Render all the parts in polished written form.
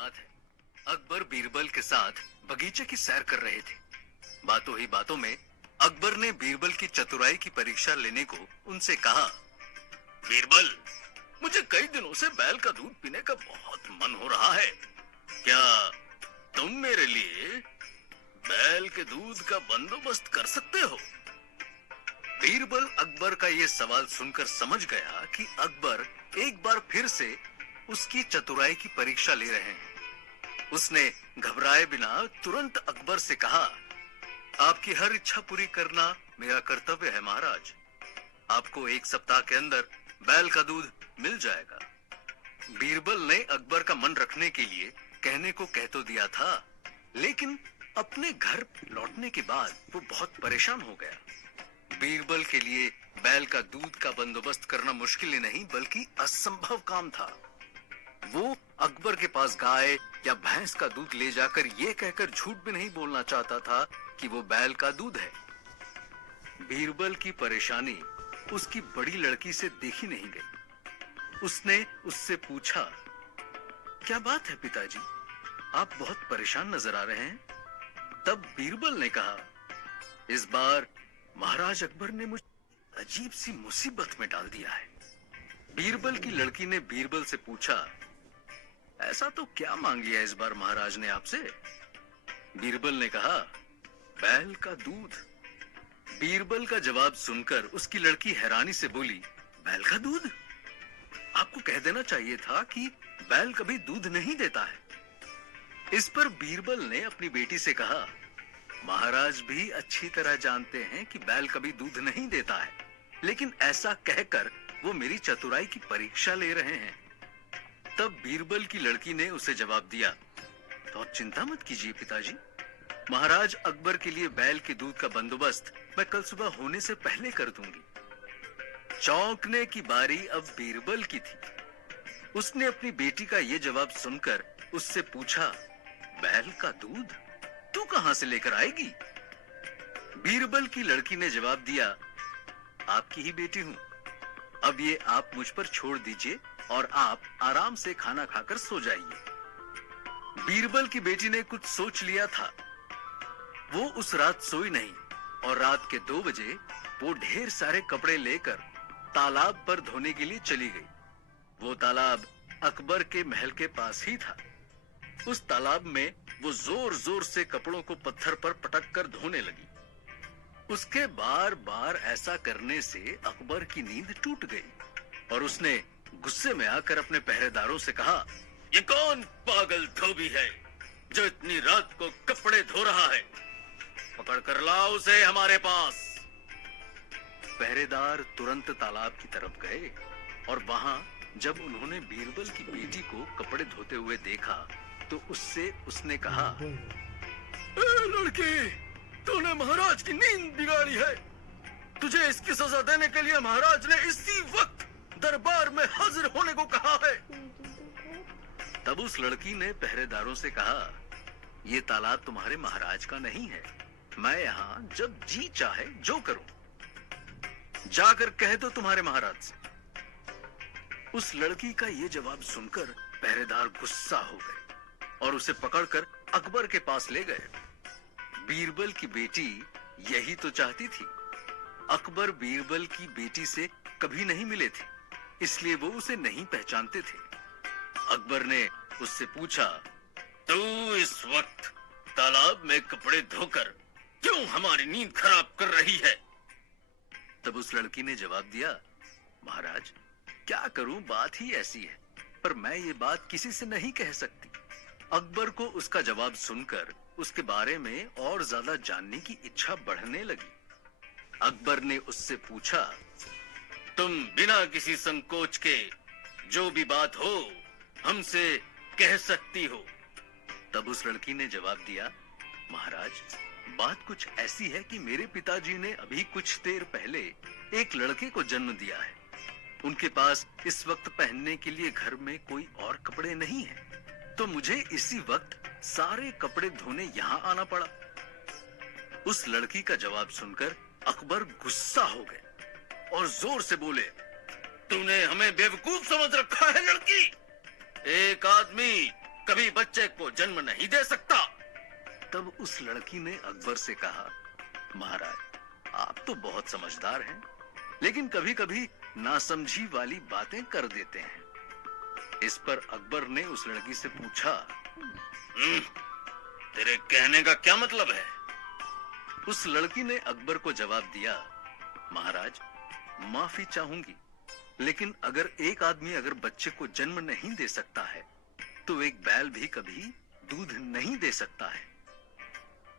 बात है, अकबर बीरबल के साथ बगीचे की सैर कर रहे थे। बातों ही बातों में अकबर ने बीरबल की चतुराई की परीक्षा लेने को उनसे कहा। बीरबल, मुझे कई दिनों से बैल का दूध पीने का बहुत मन हो रहा है। क्या तुम मेरे लिए बैल के दूध का बंदोबस्त कर सकते हो? बीरबल अकबर का यह सवाल सुनकर समझ गया कि अकबर एक बार फिर से उसकी चतुराई की परीक्षा ले रहे हैं। उसने घबराए बिना तुरंत अकबर से कहा, आपकी हर इच्छा पूरी करना मेरा कर्तव्य है महाराज। आपको 1 सप्ताह के अंदर बैल का दूध मिल जाएगा। बीरबल ने अकबर का मन रखने के लिए कहने को कह तो दिया था, लेकिन अपने घर लौटने के बाद वो बहुत परेशान हो गया। बीरबल के लिए बैल का दूध का बंदोबस्त करना मुश्किल ही नहीं बल्कि असंभव काम था। वो अकबर के पास गाय या भैंस का दूध ले जाकर ये कहकर झूठ भी नहीं बोलना चाहता था कि वो बैल का दूध है। बीरबल की परेशानी उसकी बड़ी लड़की से देखी नहीं गई। उसने उससे पूछा, क्या बात है पिताजी, आप बहुत परेशान नजर आ रहे हैं। तब बीरबल ने कहा, इस बार महाराज अकबर ने मुझे अजीब सी मुसीबत में डाल दिया है। बीरबल की लड़की ने बीरबल से पूछा, ऐसा तो क्या मांग लिया इस बार महाराज ने आपसे? बीरबल ने कहा, बैल का दूध। बीरबल का जवाब सुनकर उसकी लड़की हैरानी से बोली, बैल का दूध? आपको कह देना चाहिए था कि बैल कभी दूध नहीं देता है। इस पर बीरबल ने अपनी बेटी से कहा, महाराज भी अच्छी तरह जानते हैं कि बैल कभी दूध नहीं देता है, लेकिन ऐसा कहकर वो मेरी चतुराई की परीक्षा ले रहे हैं। तब बीरबल की लड़की ने उसे जवाब दिया, तो आप चिंता मत कीजिए पिताजी, महाराज अकबर के लिए बैल के दूध का बंदोबस्त मैं कल सुबह होने से पहले कर दूंगी। चौंकने की बारी अब बीरबल की थी। उसने अपनी बेटी का यह जवाब सुनकर उससे पूछा, बैल का दूध तू कहां से लेकर आएगी? बीरबल की लड़की ने जवाब दिया, आपकी ही बेटी हूं। अब ये आप मुझ पर छोड़ दीजिए और आप आराम से खाना खाकर सो जाइए। बीरबल की बेटी ने कुछ सोच लिया था। वो उस रात सोई नहीं और रात के 2 बजे वो ढेर सारे कपड़े लेकर तालाब पर धोने के लिए चली गई। वो तालाब अकबर के महल के पास ही था। उस तालाब में वो जोर जोर से कपड़ों को पत्थर पर पटक कर धोने लगी। उसके बार बार ऐसा करने से अकबर की नींद टूट गई और उसने गुस्से में आकर अपने पहरेदारों से कहा, ये कौन पागल धोबी है जो इतनी रात को कपड़े धो रहा है? पकड़ कर लाओ उसे हमारे पास। पहरेदार तुरंत तालाब की तरफ गए और वहां जब उन्होंने बीरबल की बेटी को कपड़े धोते हुए देखा तो उससे उसने कहा, लड़की, तूने महाराज की नींद बिगाड़ी है। तुझे इसकी सजा देने के लिए महाराज ने इसी वक्त दरबार में हाजिर होने को कहा है। तब उस लड़की ने पहरेदारों से कहा, ये तालाब तुम्हारे महाराज का नहीं है। मैं यहाँ जब जी चाहे जो करूं। जाकर कह दो तुम्हारे महाराज से। उस लड़की का ये जवाब सुनकर पहरेदार गुस्सा हो गए और उसे पकड़कर अकबर के पास ले गए। बीरबल की बेटी यही तो चाहती थी। अकबर बीरबल की बेटी से कभी नहीं मिले थे, इसलिए वो उसे नहीं पहचानते थे। अकबर ने उससे पूछा, तू इस वक्त तालाब में कपड़े धोकर क्यों हमारी नींद खराब कर रही है? तब उस लड़की ने जवाब दिया, महाराज क्या करूं, बात ही ऐसी है, पर मैं ये बात किसी से नहीं कह सकती। अकबर को उसका जवाब सुनकर उसके बारे में और ज्यादा जानने की इच्छा बढ़ने लगी। अकबर ने उससे पूछा, तुम बिना किसी संकोच के जो भी बात हो हमसे कह सकती हो। तब उस लड़की ने जवाब दिया, महाराज बात कुछ ऐसी है कि मेरे पिताजी ने अभी कुछ देर पहले एक लड़के को जन्म दिया है। उनके पास इस वक्त पहनने के लिए घर में कोई और कपड़े नहीं है, तो मुझे इसी वक्त सारे कपड़े धोने यहाँ आना पड़ा। उस लड़की का जवाब सुनकर अकबर गुस्सा हो गए और जोर से बोले, तूने हमें बेवकूफ समझ रखा है लड़की। एक आदमी कभी बच्चे को जन्म नहीं दे सकता। तब उस लड़की ने अकबर से कहा, महाराज आप तो बहुत समझदार हैं, लेकिन कभी कभी नासमझी वाली बातें कर देते हैं। इस पर अकबर ने उस लड़की से पूछा, तेरे कहने का क्या मतलब है? उस लड़की ने अकबर को जवाब दिया, महाराज माफी चाहूंगी, लेकिन अगर एक आदमी अगर बच्चे को जन्म नहीं दे सकता है तो एक बैल भी कभी दूध नहीं दे सकता है।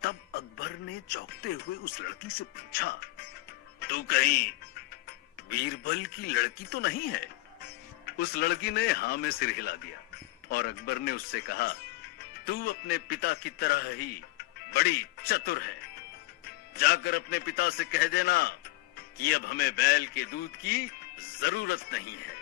तब अकबर ने चौंकते हुए उस लड़की से पूछा, तू कहीं बीरबल की लड़की तो नहीं है? उस लड़की ने हाँ में सिर हिला दिया और अकबर ने उससे कहा, तू अपने पिता की तरह ही बड़ी चतुर है। जाकर अपने पिता से कह देना कि अब हमें बैल के दूध की जरूरत नहीं है।